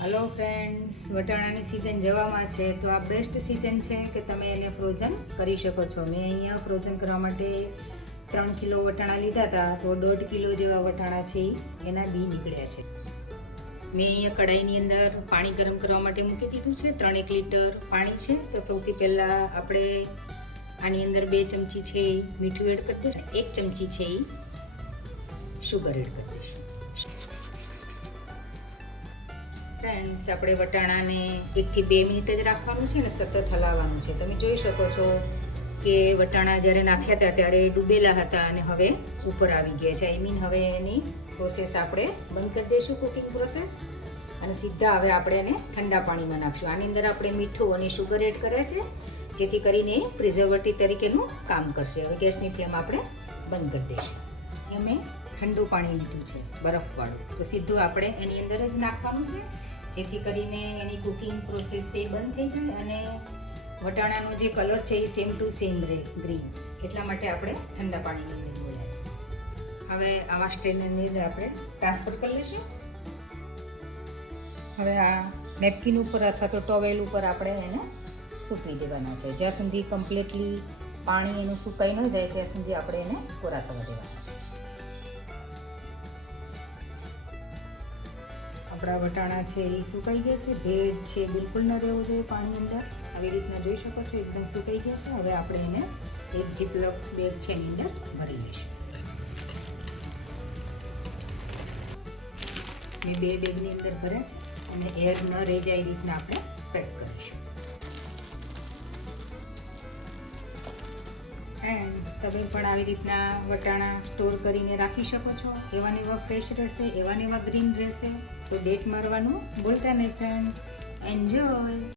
Hello friends, વટાણાની season જવામાં છે તો આ બેસ્ટ સિઝન છે કે તમે એને ફ્રોઝન કરી શકો છો. મેં અહીંયા ફ્રોઝન કરવા માટે 3 કિલો વટાણા લીધા હતા, તો 1.5 કિલો જેવા વટાણા છે એના બી નીકળ્યા છે. મેં અહીંયા કડાઈની અંદર પાણી ગરમ કરવા માટે મૂકી દીધું છે. 3 લીટર પાણી છે. તો સૌથી પહેલાં આપણે આની અંદર 2 ચમચી છે મીઠું એડ કરી દઈશું, 1 ચમચી છે શુગર એડ કરી દઈશું. ફ્રેન્ડ્સ, આપણે વટાણાને 1 થી 2 મિનિટ જ રાખવાનું છે ને સતત હલાવવાનું છે. તમે જોઈ શકો છો કે વટાણા જ્યારે નાખ્યા હતા ત્યારે ડૂબેલા હતા અને હવે ઉપર આવી ગયા છે. આઈ મીન હવે એની પ્રોસેસ આપણે બંધ કરી દઈશું, કુકિંગ પ્રોસેસ, અને સીધા હવે આપણે એને ઠંડા પાણીમાં નાખશું. આની અંદર આપણે મીઠું અને શુગર એડ કર્યા છે જેથી કરીને પ્રિઝર્વેટિવ તરીકેનું કામ કરશે. હવે ગેસની ફ્લેમ આપણે બંધ કરી દઈશું. અહીંયા મેં ઠંડુ પાણી લીધું છે, બરફવાળું, તો સીધું આપણે એની અંદર જ નાખવાનું છે જેથી કરીને એની કુકિંગ પ્રોસેસ છે એ બંધ થઈ જાય અને વટાણાનો જે કલર છે એ સેમ ટુ સેમ રહે, ગ્રીન. એટલા માટે આપણે ઠંડા પાણીની અંદર બોલ્યા છે. હવે આવા સ્ટ્રેનરની અંદર આપણે ટ્રાન્સફર કરી લઈશું. હવે આ નેપકિન ઉપર અથવા તો ટોવેલ ઉપર આપણે એને સૂકવી દેવાના છે. જ્યાં સુધી કમ્પ્લીટલી પાણી એનું સુકાઈ ન જાય ત્યાં સુધી આપણે એને કોરા થવા દેવાના છે. આપણા વટાણા છે એ સુકાઈ ગયા છે. ભેજ છે બિલકુલ ન રહેવો જોઈએ પાણી અંદર. આવી રીતના જોઈ શકો છો, એકદમ સુકાઈ ગયા છે. હવે આપણે એને એક જીપલોક બેગ છે એની અંદર ભરી લઈશું. મેં 2 બેગની અંદર ભર્યા છે અને એર ન રહી જાય એ રીતના આપણે પેક કરીશું. એન્ડ તમે પણ આવી રીતના વટાણા સ્ટોર કરીને રાખી શકો છો. એવા ને એવા ફ્રેશ રહેશે, એવા ને એવા ગ્રીન રહેશે. તો ડેટ મારવાનું ભૂલતા નહીં ફ્રેન્ડ્સ. એન્જોય.